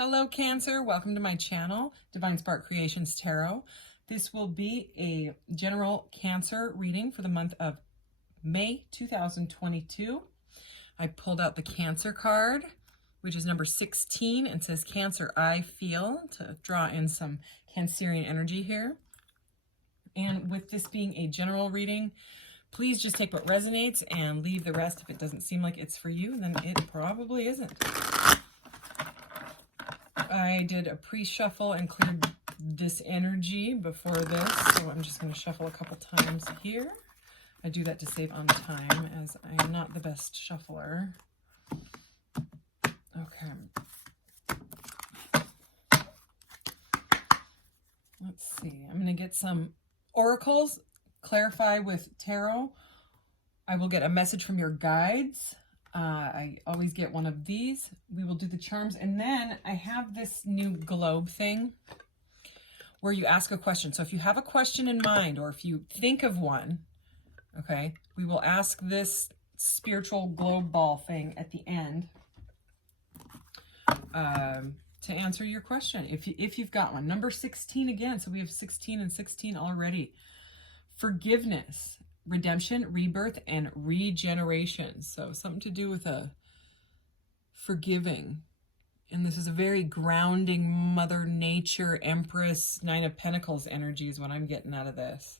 Hello Cancer, welcome to my channel, Divine Spark Creations Tarot. This will be a general Cancer reading for the month of May 2022. I pulled out the Cancer card, which is number 16, and says Cancer, I feel, to draw in some Cancerian energy here. And with this being a general reading, please just take what resonates and leave the rest if it doesn't seem like it's for you, then it probably isn't. I did a pre-shuffle and cleared this energy before this, so I'm just going to shuffle a couple times here. I do that to save on time, as I am not the best shuffler. Okay. Let's see. I'm going to get some oracles, clarify with tarot. I will get a message from your guides. I always get one of these. We will do the charms, and then I have this new globe thing where you ask a question. So if you have a question in mind, or if you think of one, okay, we will ask this spiritual globe ball thing at the end to answer your question, if you've got one. Number 16 again, so we have 16 and 16 already. Forgiveness, redemption, rebirth, and regeneration. So something to do with a forgiving. And this is a very grounding Mother Nature, Empress, Nine of Pentacles energy is what I'm getting out of this.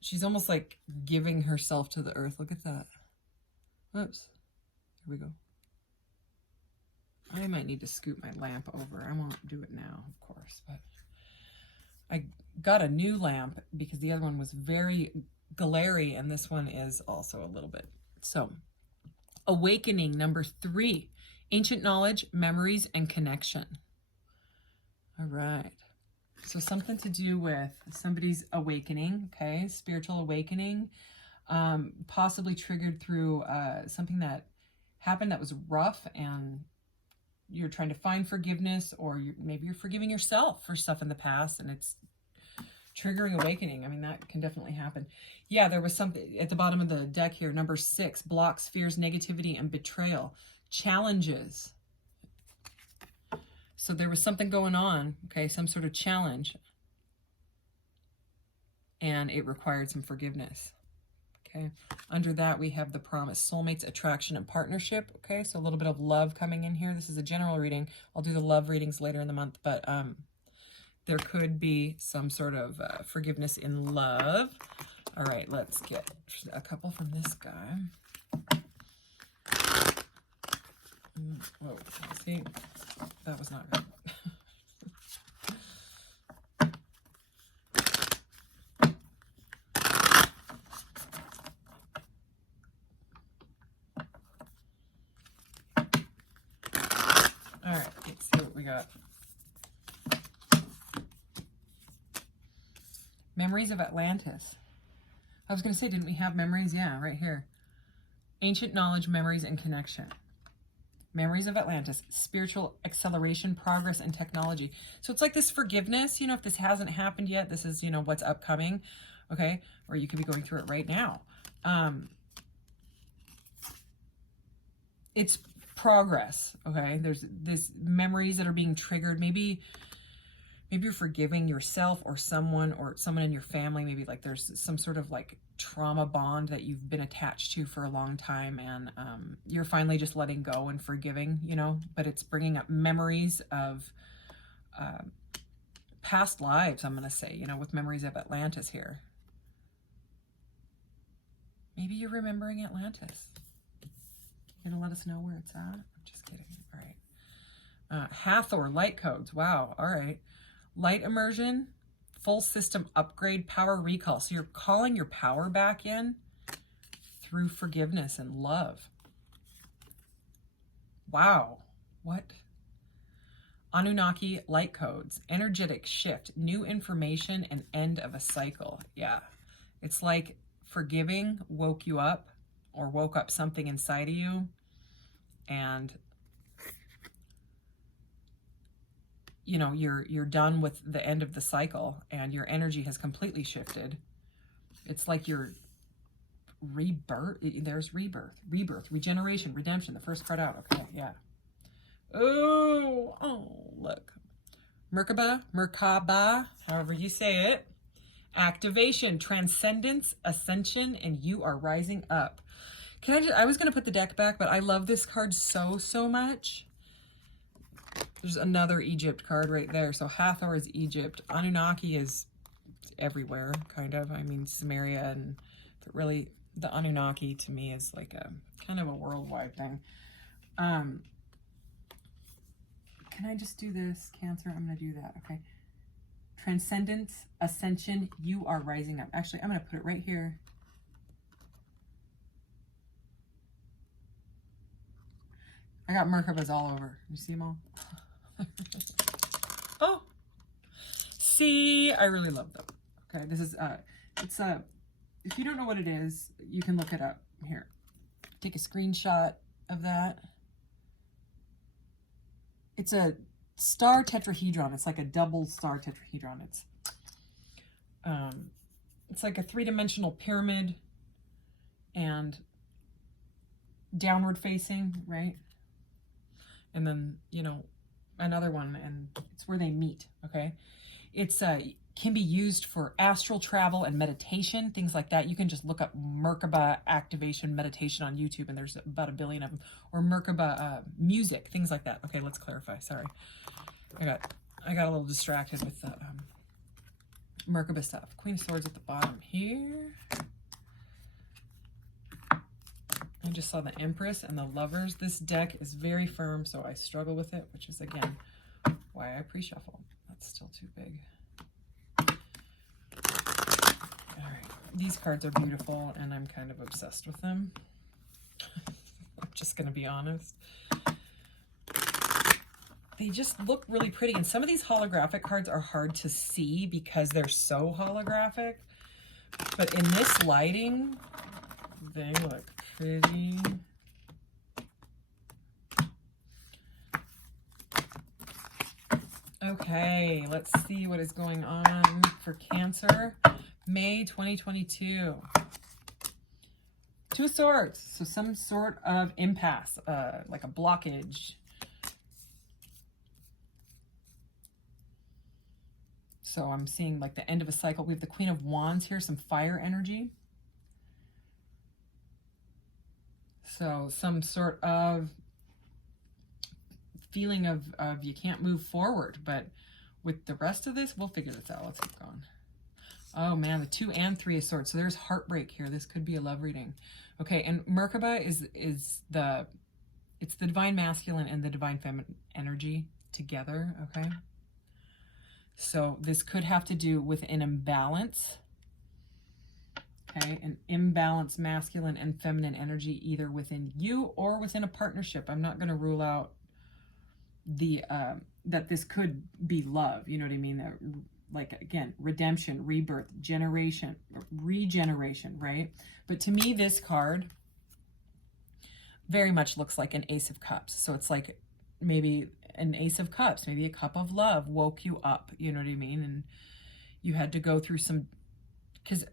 She's almost like giving herself to the earth. Look at that. Oops. Here we go. I might need to scoot my lamp over. I won't do it now, of course, but I got a new lamp because the other one was very glary, and this one is also a little bit. So, awakening, number 3, ancient knowledge, memories, and connection. All right. So something to do with somebody's awakening, okay? Spiritual awakening, possibly triggered through something that happened that was rough, and you're trying to find forgiveness, or maybe you're forgiving yourself for stuff in the past, and it's triggering awakening. I mean, that can definitely happen. Yeah, there was something at the bottom of the deck here. Number 6, blocks, fears, negativity, and betrayal. Challenges. So there was something going on, okay, some sort of challenge, and it required some forgiveness. Okay, under that we have the promise, soulmates, attraction, and partnership. Okay, so a little bit of love coming in here. This is a general reading. I'll do the love readings later in the month, but there could be some sort of forgiveness in love. All right, let's get a couple from this guy. Whoa, see, that was not good. All right, let's see what we got. Memories of Atlantis. I was going to say, didn't we have memories? Yeah, right here. Ancient knowledge, memories, and connection. Memories of Atlantis. Spiritual acceleration, progress, and technology. So it's like this forgiveness. You know, if this hasn't happened yet, this is, you know, what's upcoming. Okay? Or you could be going through it right now. It's progress. Okay? There's this memories that are being triggered. Maybe you're forgiving yourself or someone in your family. Maybe like there's some sort of like trauma bond that you've been attached to for a long time, and you're finally just letting go and forgiving, you know, but it's bringing up memories of past lives, I'm going to say, you know, with memories of Atlantis here. Maybe you're remembering Atlantis. You're going to let us know where it's at? I'm just kidding. All right. Hathor, light codes. Wow. All right. Light immersion, full system upgrade, power recall. So you're calling your power back in through forgiveness and love. Wow. What? Anunnaki, light codes, energetic shift, new information, and end of a cycle. Yeah. It's like forgiving woke you up, or woke up something inside of you, and you know, you're done with the end of the cycle, and your energy has completely shifted. It's like you're rebirth. There's rebirth, regeneration, redemption. The first card out. Okay, yeah. Oh, look. Merkaba, however you say it. Activation, transcendence, ascension, and you are rising up. I was going to put the deck back, but I love this card so much. There's another Egypt card right there. So Hathor is Egypt. Anunnaki is everywhere, kind of. I mean, Sumeria, and really, the Anunnaki to me is like a kind of a worldwide thing. Can I just do this, Cancer? I'm going to do that, okay. Transcendence, ascension, you are rising up. Actually, I'm going to put it right here. I got Merkabas all over. You see them all? Oh, see, I really love them. Okay, this is, if you don't know what it is, you can look it up. Here, take a screenshot of that. It's a star tetrahedron. It's like a double star tetrahedron. It's like a three-dimensional pyramid and downward facing, right? And then, you know, another one, and it's where they meet, okay? It's can be used for astral travel and meditation, things like that. You can just look up Merkaba activation meditation on YouTube, and there's about 1 billion of them. Or Merkaba music, things like that. Okay, let's clarify. Sorry, I got a little distracted with the Merkaba stuff. Queen of Swords at the bottom here. I just saw the Empress and the Lovers. This deck is very firm, so I struggle with it, which is, again, why I pre-shuffle. That's still too big. All right. These cards are beautiful, and I'm kind of obsessed with them. I'm just going to be honest. They just look really pretty, and some of these holographic cards are hard to see because they're so holographic. But in this lighting, they look pretty. Okay, let's see what is going on for Cancer. May 2022. Two of Swords, so some sort of impasse, like a blockage. So I'm seeing like the end of a cycle. We have the Queen of Wands here, some fire energy. So some sort of feeling of you can't move forward, but with the rest of this, we'll figure this out. Let's keep going. Oh man, the 2 and 3 of Swords. So there's heartbreak here. This could be a love reading. Okay, and Merkaba it's the divine masculine and the divine feminine energy together, okay? So this could have to do with an imbalance. Okay, an imbalanced masculine and feminine energy either within you or within a partnership. I'm not going to rule out the that this could be love. You know what I mean? That, like, again, redemption, rebirth, generation, regeneration, right? But to me, this card very much looks like an Ace of Cups. So it's like maybe an Ace of Cups, maybe a cup of love woke you up. You know what I mean? And you had to go through some, because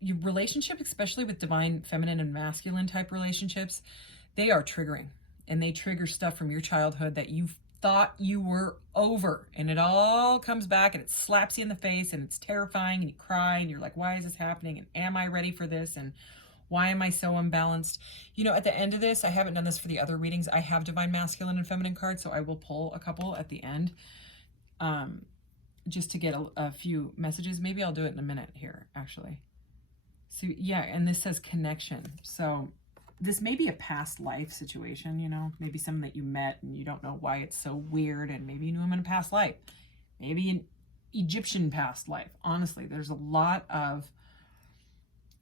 your relationship, especially with divine feminine and masculine type relationships, they are triggering, and they trigger stuff from your childhood that you thought you were over, and it all comes back and it slaps you in the face, and it's terrifying, and you cry, and you're like, why is this happening, and am I ready for this, and why am I so unbalanced? You know, at the end of this, I haven't done this for the other readings. I have divine masculine and feminine cards, so I will pull a couple at the end. Just to get a few messages. Maybe I'll do it in a minute here, actually. So yeah, and this says connection. So this may be a past life situation, you know, maybe someone that you met and you don't know why it's so weird, and maybe you knew him in a past life, maybe an Egyptian past life. Honestly, there's a lot of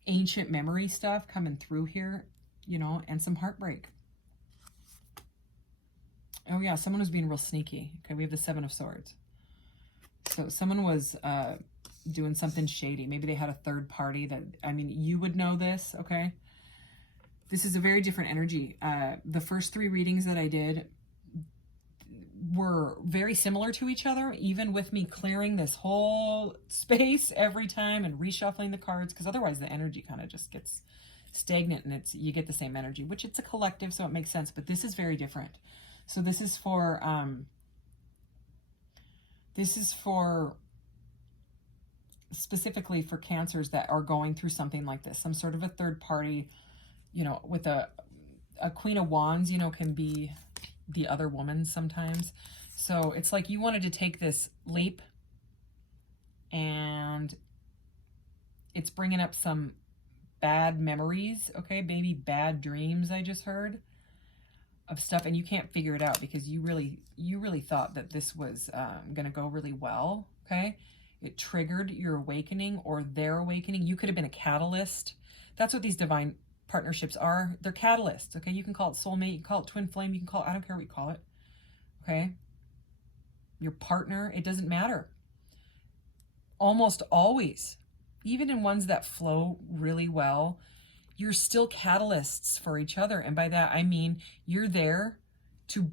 ancient memory stuff coming through here, you know, and some heartbreak. Oh yeah, someone was being real sneaky. Okay, we have the 7 of Swords. So someone was doing something shady. Maybe they had a third party that, I mean, you would know this, okay? This is a very different energy. The first 3 readings that I did were very similar to each other, even with me clearing this whole space every time and reshuffling the cards, because otherwise the energy kind of just gets stagnant, and you get the same energy, which it's a collective, so it makes sense. But this is very different. So this is for specifically for Cancers that are going through something like this, some sort of a third party, you know, with a Queen of Wands, you know, can be the other woman sometimes. So it's like you wanted to take this leap, and it's bringing up some bad memories, okay? Maybe bad dreams, I just heard, of stuff, and you can't figure it out because you really thought that this was going to go really well, okay? It triggered your awakening or their awakening. You could have been a catalyst. That's what these divine partnerships are. They're catalysts, okay? You can call it soulmate, you can call it twin flame, you can call it, I don't care what you call it, okay? Your partner, it doesn't matter. Almost always, even in ones that flow really well, you're still catalysts for each other. And by that, I mean, you're there to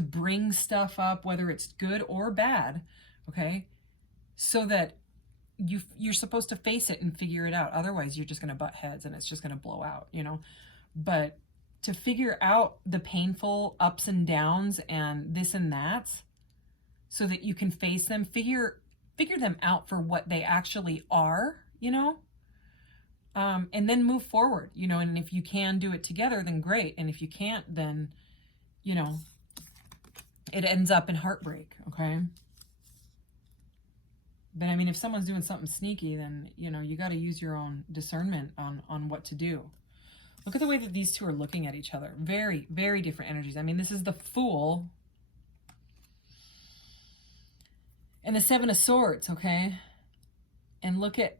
bring stuff up, whether it's good or bad, okay? So that you're supposed to face it and figure it out. Otherwise, you're just going to butt heads and it's just going to blow out, you know? But to figure out the painful ups and downs and this and that, so that you can face them, figure them out for what they actually are, you know? And then move forward, you know, and if you can do it together, then great. And if you can't, then, you know, it ends up in heartbreak, okay? But I mean, if someone's doing something sneaky, then, you know, you got to use your own discernment on what to do. Look at the way that these two are looking at each other. Very, very different energies. I mean, this is the Fool and the Seven of Swords, okay? And look at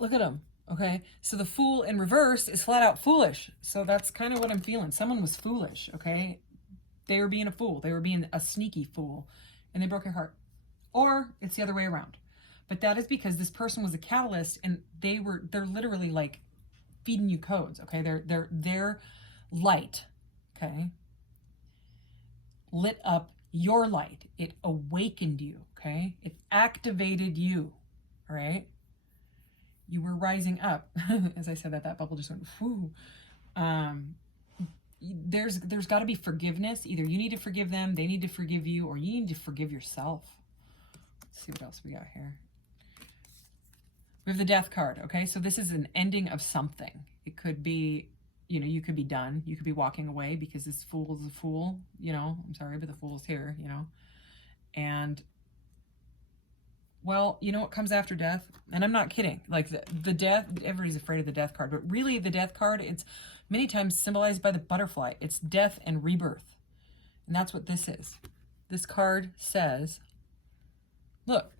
them, okay? So the Fool in reverse is flat out foolish. So that's kind of what I'm feeling. Someone was foolish, okay? They were being a fool. They were being a sneaky fool, and they broke your heart. Or it's the other way around. But that is because this person was a catalyst, and they're literally like feeding you codes, okay? Their light, okay, lit up your light. It awakened you, okay? It activated you, all right? You were rising up. As I said that bubble just went, whoo. There's got to be forgiveness. Either you need to forgive them, they need to forgive you, or you need to forgive yourself. Let's see what else we got here. We have the Death card, okay? So this is an ending of something. It could be, you know, you could be done. You could be walking away because this Fool is a fool, you know. I'm sorry, but the Fool's here, you know. And, well, you know what comes after death? And I'm not kidding. Like the death, everybody's afraid of the Death card, but really the Death card, it's many times symbolized by the butterfly. It's death and rebirth. And that's what this is. This card says, look,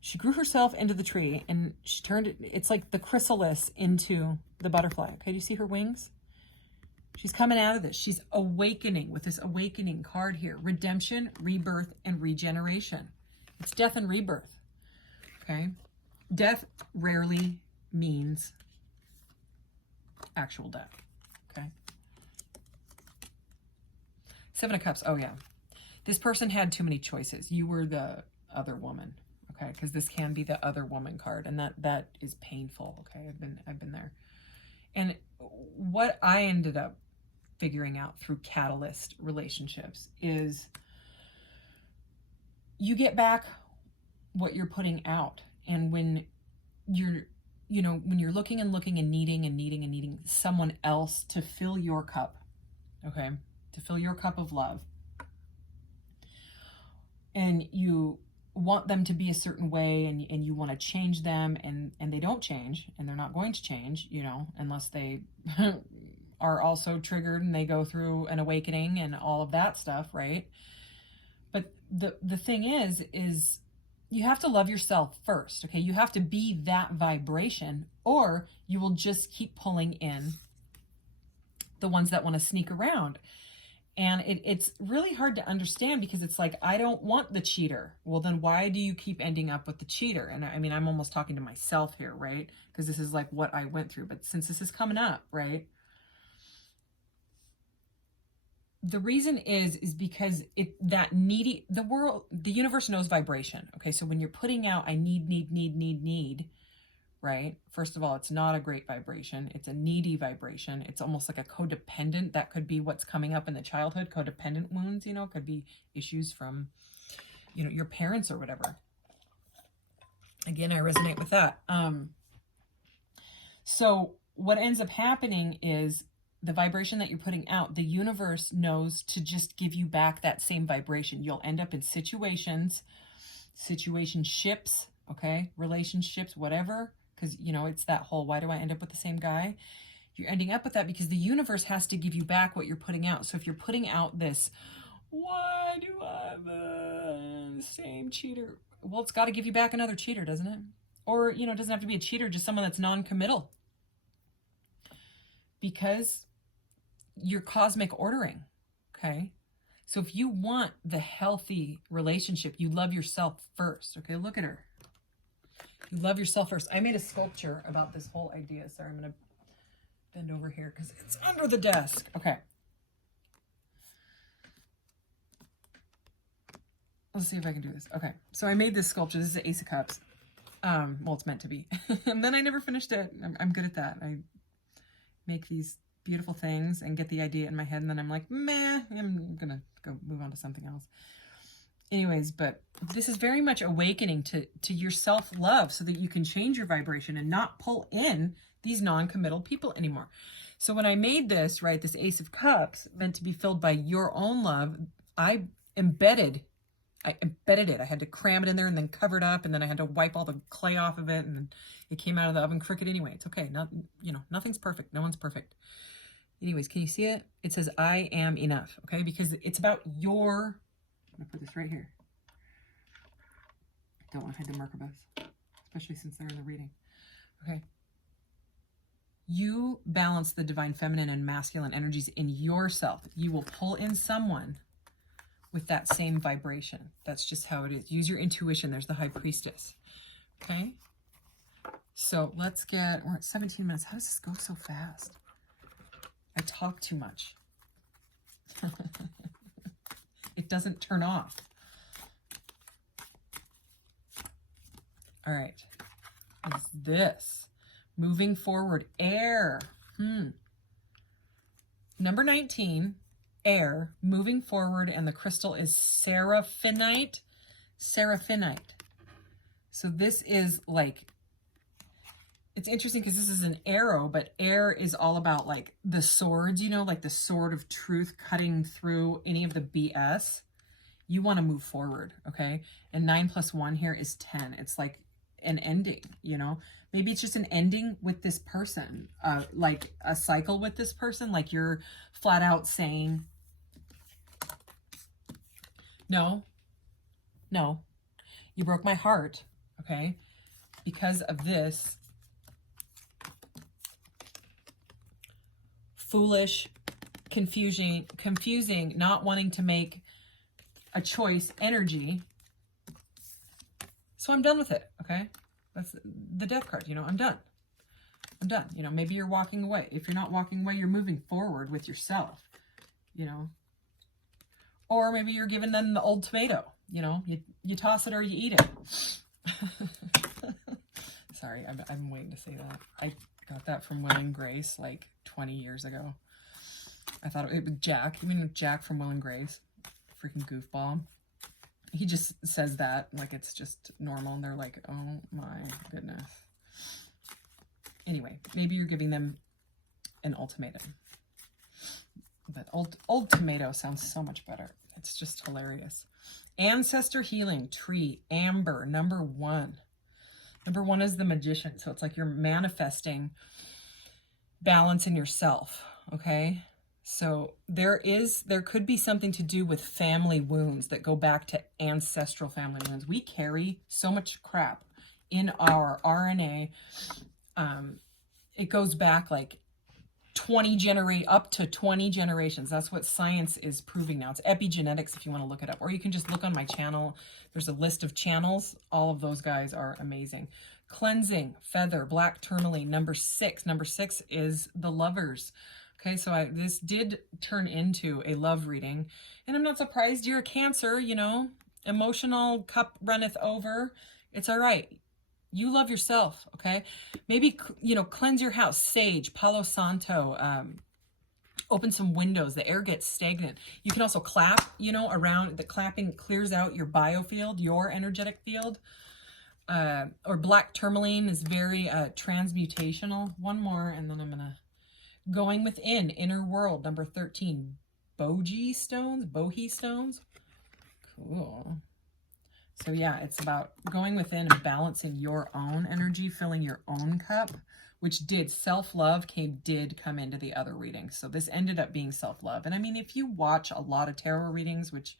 she grew herself into the tree and she turned it, it's like the chrysalis into the butterfly. Okay, do you see her wings? She's coming out of this. She's awakening with this awakening card here. Redemption, rebirth, and regeneration. It's death and rebirth. Okay? Death rarely means actual death. Okay? Seven of Cups. Oh, yeah. This person had too many choices. You were the other woman. Okay? Because this can be the other woman card. And that is painful. Okay? I've been there. And what I ended up figuring out through catalyst relationships is you get back what you're putting out. And when you're, you know, when you're looking and needing someone else to fill your cup, okay, to fill your cup of love, and you want them to be a certain way, and you want to change them, and they don't change, and they're not going to change, you know, unless they are also triggered and they go through an awakening and all of that stuff, right? But the thing is you have to love yourself first, okay? You have to be that vibration, or you will just keep pulling in the ones that want to sneak around. And it's really hard to understand because it's like, I don't want the cheater. Well, then why do you keep ending up with the cheater? And I mean, I'm almost talking to myself here, right? Because this is like what I went through. But since this is coming up, right? The reason is because the universe knows vibration. Okay, so when you're putting out, I need, right? First of all, it's not a great vibration. It's a needy vibration. It's almost like a codependent. That could be what's coming up in the childhood. Codependent wounds, you know, could be issues from, you know, your parents or whatever. Again, I resonate with that. So what ends up happening is the vibration that you're putting out, the universe knows to just give you back that same vibration. You'll end up in situationships, okay, relationships, whatever, because, you know, it's that whole, why do I end up with the same guy? You're ending up with that because the universe has to give you back what you're putting out. So if you're putting out this, why do I have the same cheater? Well, it's got to give you back another cheater, doesn't it? Or, you know, it doesn't have to be a cheater, just someone that's non-committal. Because you're cosmic ordering, okay? So if you want the healthy relationship, you love yourself first, okay? Look at her. You love yourself first. I made a sculpture about this whole idea. Sorry, I'm going to bend over here because it's under the desk. Okay. Let's see if I can do this. Okay, so I made this sculpture. This is the Ace of Cups. Well, it's meant to be. And then I never finished it. I'm good at that. I make these beautiful things and get the idea in my head, and then I'm like, meh, I'm gonna go move on to something else. Anyways, but this is very much awakening to your self-love so that you can change your vibration and not pull in these non-committal people anymore. So when I made this, right, this Ace of Cups meant to be filled by your own love, I embedded it. I had to cram it in there and then cover it up, and then I had to wipe all the clay off of it, and then it came out of the oven crooked anyway. It's okay. Not, you know, nothing's perfect. No one's perfect. Anyways, can you see it? It says, I am enough, okay? Because it's about your, I'm gonna put this right here. Don't want to hide the Merkabahs, especially since they're in the reading. Okay. You balance the divine feminine and masculine energies in yourself. You will pull in someone with that same vibration. That's just how it is. Use your intuition. There's the High Priestess. Okay? So let's get, we're at 17 minutes. How does this go so fast? I talk too much. It doesn't turn off. All right. What's this? Moving forward. Air. Number 19. Air, moving forward, and the crystal is seraphinite. So this is like, it's interesting because this is an arrow, but air is all about like the swords, you know, like the sword of truth cutting through any of the BS. You want to move forward, okay? And 9 + 1 here is 10. It's like an ending, you know? Maybe it's just an ending with this person, like a cycle with this person, like you're flat out saying, no, you broke my heart, okay? Because of this foolish, confusing, not wanting to make a choice energy. So I'm done with it, okay? That's the death card, you know, I'm done. You know, maybe you're walking away. If you're not walking away, you're moving forward with yourself, you know. Or maybe you're giving them the old tomato, you know, you toss it or you eat it. Sorry, I'm waiting to say that. I got that from Will and Grace like 20 years ago. I thought it was Jack. You mean Jack from Will and Grace? Freaking goofball. He just says that like it's just normal, and they're like, oh my goodness. Anyway, maybe you're giving them an ultimatum. But old tomato sounds so much better. It's just hilarious. Ancestor healing, tree, amber, number 1. Number 1 is the Magician. So it's like you're manifesting balance in yourself, okay? So there could be something to do with family wounds that go back to ancestral family wounds. We carry so much crap in our RNA. It goes back like up to 20 generations. That's what science is proving now. It's epigenetics if you want to look it up, or you can just look on my channel. There's a list of channels. All of those guys are amazing. Cleansing, feather, black tourmaline, number 6. Number 6 is the Lovers. Okay, so this did turn into a love reading, and I'm not surprised. You're a Cancer, you know, emotional cup runneth over. It's all right. You love yourself, okay? Maybe, you know, cleanse your house, sage, Palo Santo, open some windows. The air gets stagnant. You can also clap, you know, around. The clapping clears out your biofield, your energetic field. Or black tourmaline is very transmutational. One more, and then I'm going to... Going within, inner world, number 13. Bohea stones. Cool. So yeah, it's about going within and balancing your own energy, filling your own cup, which did self-love did come into the other readings. So this ended up being self-love. And I mean, if you watch a lot of tarot readings, which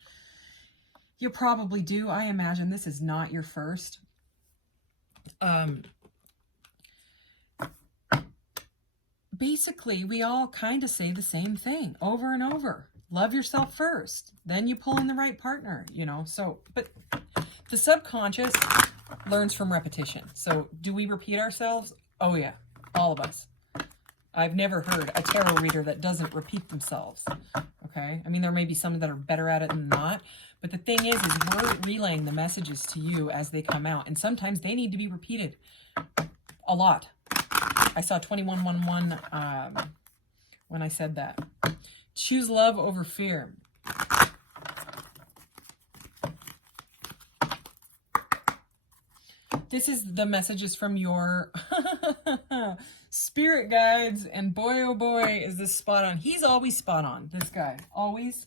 you probably do, I imagine this is not your first. Basically, we all kind of say the same thing over and over. Love yourself first, then you pull in the right partner, you know. So, but the subconscious learns from repetition. So do we repeat ourselves? Oh yeah, all of us. I've never heard a tarot reader that doesn't repeat themselves. Okay, I mean, there may be some that are better at it than not, but the thing is we're relaying the messages to you as they come out, and sometimes they need to be repeated a lot. I saw 2111 when I said that. Choose love over fear. This is the messages from your spirit guides, and boy, oh boy, is this spot on. He's always spot on, this guy, always.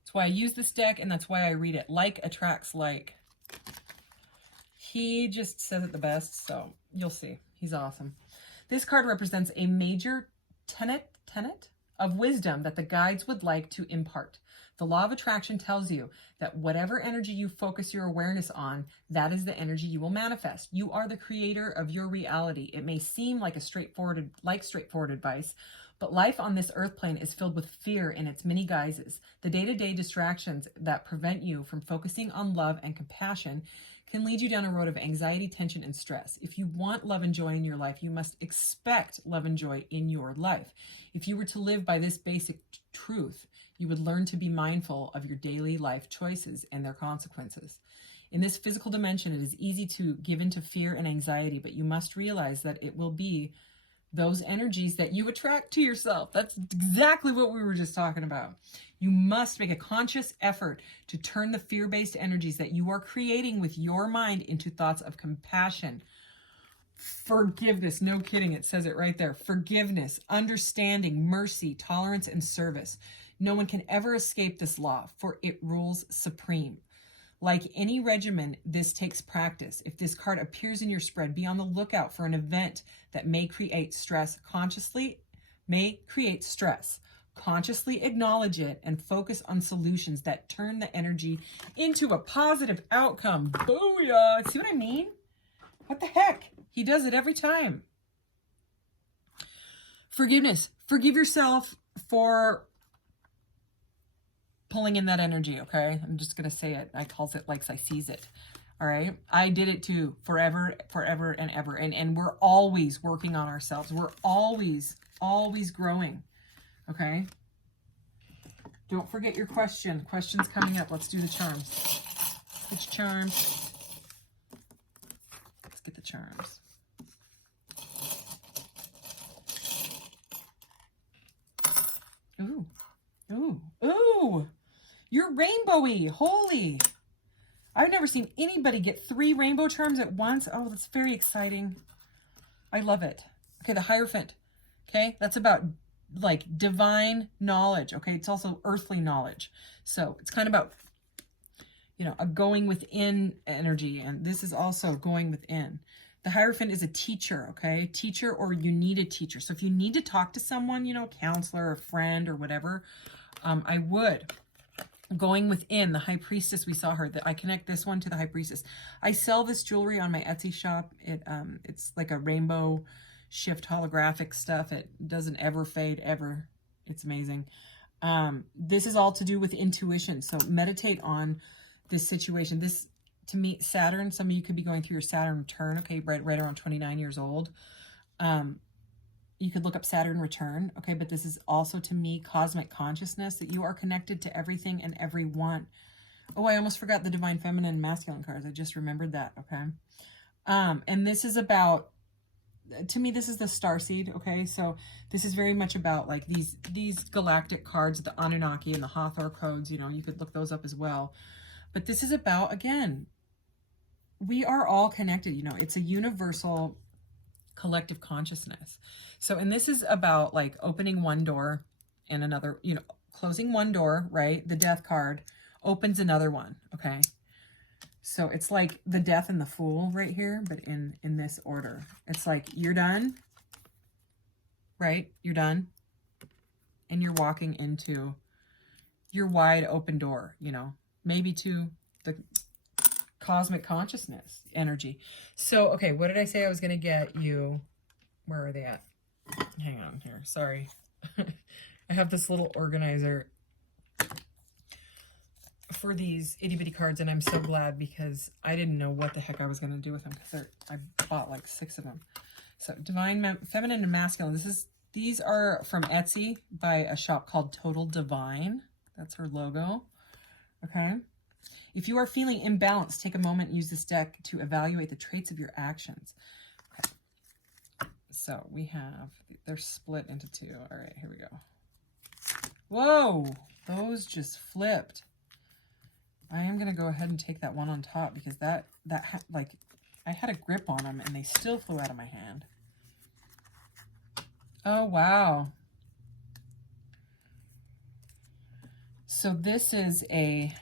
That's why I use this deck, and that's why I read it. Like attracts like. He just says it the best, so you'll see. He's awesome. This card represents a major tenet of wisdom that the guides would like to impart. The law of attraction tells you that whatever energy you focus your awareness on, that is the energy you will manifest. You are the creator of your reality. It may seem like straightforward advice, but life on this earth plane is filled with fear in its many guises. The day-to-day distractions that prevent you from focusing on love and compassion can lead you down a road of anxiety, tension, and stress. If you want love and joy in your life, you must expect love and joy in your life. If you were to live by this basic truth, you would learn to be mindful of your daily life choices and their consequences. In this physical dimension, it is easy to give into fear and anxiety, but you must realize that it will be those energies that you attract to yourself. That's exactly what we were just talking about. You must make a conscious effort to turn the fear-based energies that you are creating with your mind into thoughts of compassion, forgiveness. No kidding, it says it right there. Forgiveness, understanding, mercy, tolerance, and service. No one can ever escape this law, for it rules supreme. Like any regimen, this takes practice. If this card appears in your spread, be on the lookout for an event that may create stress. Consciously acknowledge it and focus on solutions that turn the energy into a positive outcome. Booyah! See what I mean? What the heck? He does it every time. Forgiveness. Forgive yourself for pulling in that energy, okay? I'm just going to say it. I calls it like I sees it. All right? I did it too, forever and ever. And we're always working on ourselves. We're always growing, okay? Don't forget your question. Questions coming up. Let's do the charms. Which charms? Let's get the charms. Ooh. Ooh. Ooh. You're rainbowy. Holy. I've never seen anybody get 3 rainbow charms at once. Oh, that's very exciting. I love it. Okay, the Hierophant. Okay, that's about like divine knowledge. Okay, it's also earthly knowledge. So it's kind of about, you know, a going within energy. And this is also going within. The Hierophant is a teacher, okay? Teacher, or you need a teacher. So if you need to talk to someone, you know, counselor or friend or whatever, I would. Going within, the High Priestess, we saw her. I connect this one to the High Priestess. I sell this jewelry on my Etsy shop. It's like a rainbow shift holographic stuff. It doesn't ever fade, ever. It's amazing. This is all to do with intuition. So meditate on this situation. This, to me, Saturn, some of you could be going through your Saturn return, okay, right around 29 years old. You could look up Saturn return, okay, but this is also, to me, cosmic consciousness, that you are connected to everything and everyone. Oh, I almost forgot the Divine Feminine and Masculine cards. I just remembered that, okay? And this is about, to me, this is the starseed. Okay, so this is very much about like these galactic cards, the Anunnaki and the Hathor codes. You know, you could look those up as well. But this is about, again, we are all connected. You know, it's a universal collective consciousness. So, and this is about like opening one door and another, you know, closing one door, right? The death card opens another one. Okay. So it's like the death and the fool right here, but in this order. It's like, you're done, right? You're done. And you're walking into your wide open door, you know, maybe to the cosmic consciousness energy. So, okay, what did I say I was going to get you? Where are they at? Hang on here. Sorry. I have this little organizer for these itty bitty cards, and I'm so glad because I didn't know what the heck I was going to do with them because I bought like 6 of them. So Divine Feminine and Masculine. These are from Etsy by a shop called Total Divine. That's her logo. Okay. If you are feeling imbalanced, take a moment and use this deck to evaluate the traits of your actions. Okay. So we have, they're split into 2. All right, here we go. Whoa, those just flipped. I am going to go ahead and take that one on top because like, I had a grip on them and they still flew out of my hand. Oh, wow. So this is a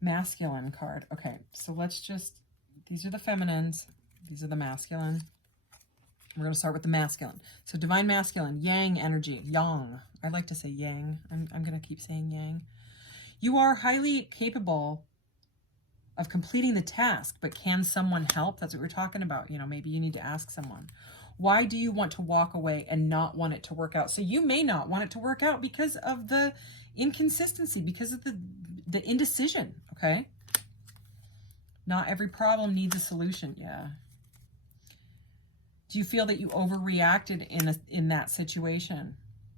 masculine card. Okay, so let's just, these are the feminines. These are the masculine. We're going to start with the masculine. So Divine Masculine, Yang energy, Yang. I like to say Yang. I'm going to keep saying Yang. You are highly capable of completing the task, but can someone help? That's what we're talking about. You know, maybe you need to ask someone. Why do you want to walk away and not want it to work out? So you may not want it to work out because of the inconsistency, because of the indecision, okay? Not every problem needs a solution, yeah. Do you feel that you overreacted in that situation?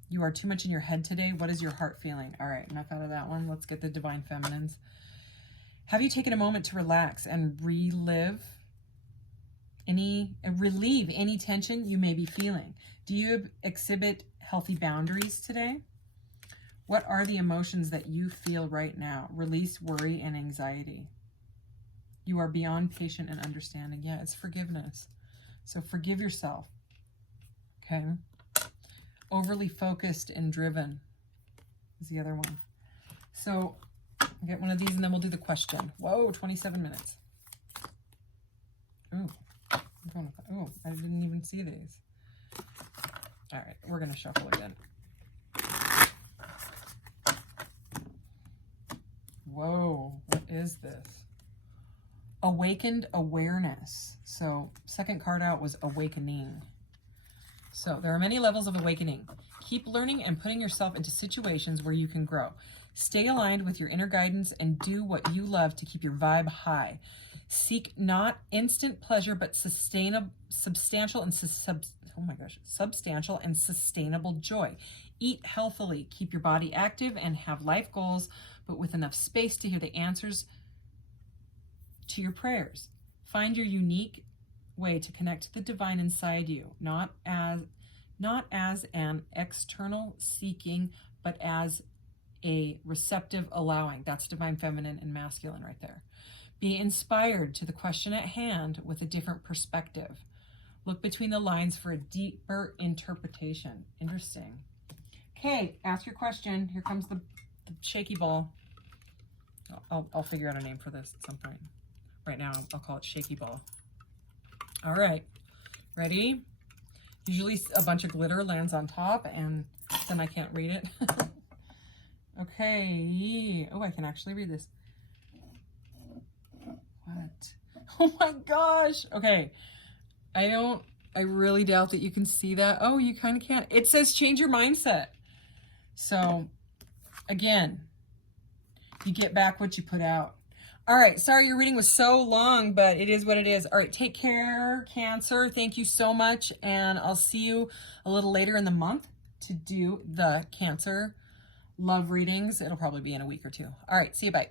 You are too much in your head today. What is your heart feeling? All right, enough out of that one. Let's get the Divine Feminines. Have you taken a moment to relax and relieve any tension you may be feeling? Do you exhibit healthy boundaries today? What are the emotions that you feel right now? Release worry and anxiety. You are beyond patient and understanding. Yeah, it's forgiveness. So forgive yourself. Okay. Overly focused and driven is the other one. So I'll get one of these and then we'll do the question. Whoa, 27 minutes. Ooh, oh, I didn't even see these. All right, we're going to shuffle again. Whoa, what is this? Awakened awareness. So second card out was awakening. So there are many levels of awakening. Keep learning and putting yourself into situations where you can grow. Stay aligned with your inner guidance and do what you love to keep your vibe high. Seek not instant pleasure, but substantial and sustainable joy. Eat healthily, keep your body active, and have life goals, but with enough space to hear the answers to your prayers. Find your unique way to connect to the divine inside you, not as an external seeking, but as a receptive allowing. That's Divine Feminine and Masculine right there. Be inspired to the question at hand with a different perspective. Look between the lines for a deeper interpretation. Interesting. Okay, ask your question. Here comes the shaky ball. I'll figure out a name for this at some point. Right now, I'll call it shaky ball. All right, ready? Usually a bunch of glitter lands on top and then I can't read it. Okay. Oh, I can actually read this. What? Oh my gosh. Okay. I really doubt that you can see that. Oh, you kind of can't. It says change your mindset. So again, you get back what you put out. All right. Sorry your reading was so long, but it is what it is. All right. Take care, Cancer. Thank you so much. And I'll see you a little later in the month to do the Cancer love readings. It'll probably be in a week or two. All right. See you. Bye.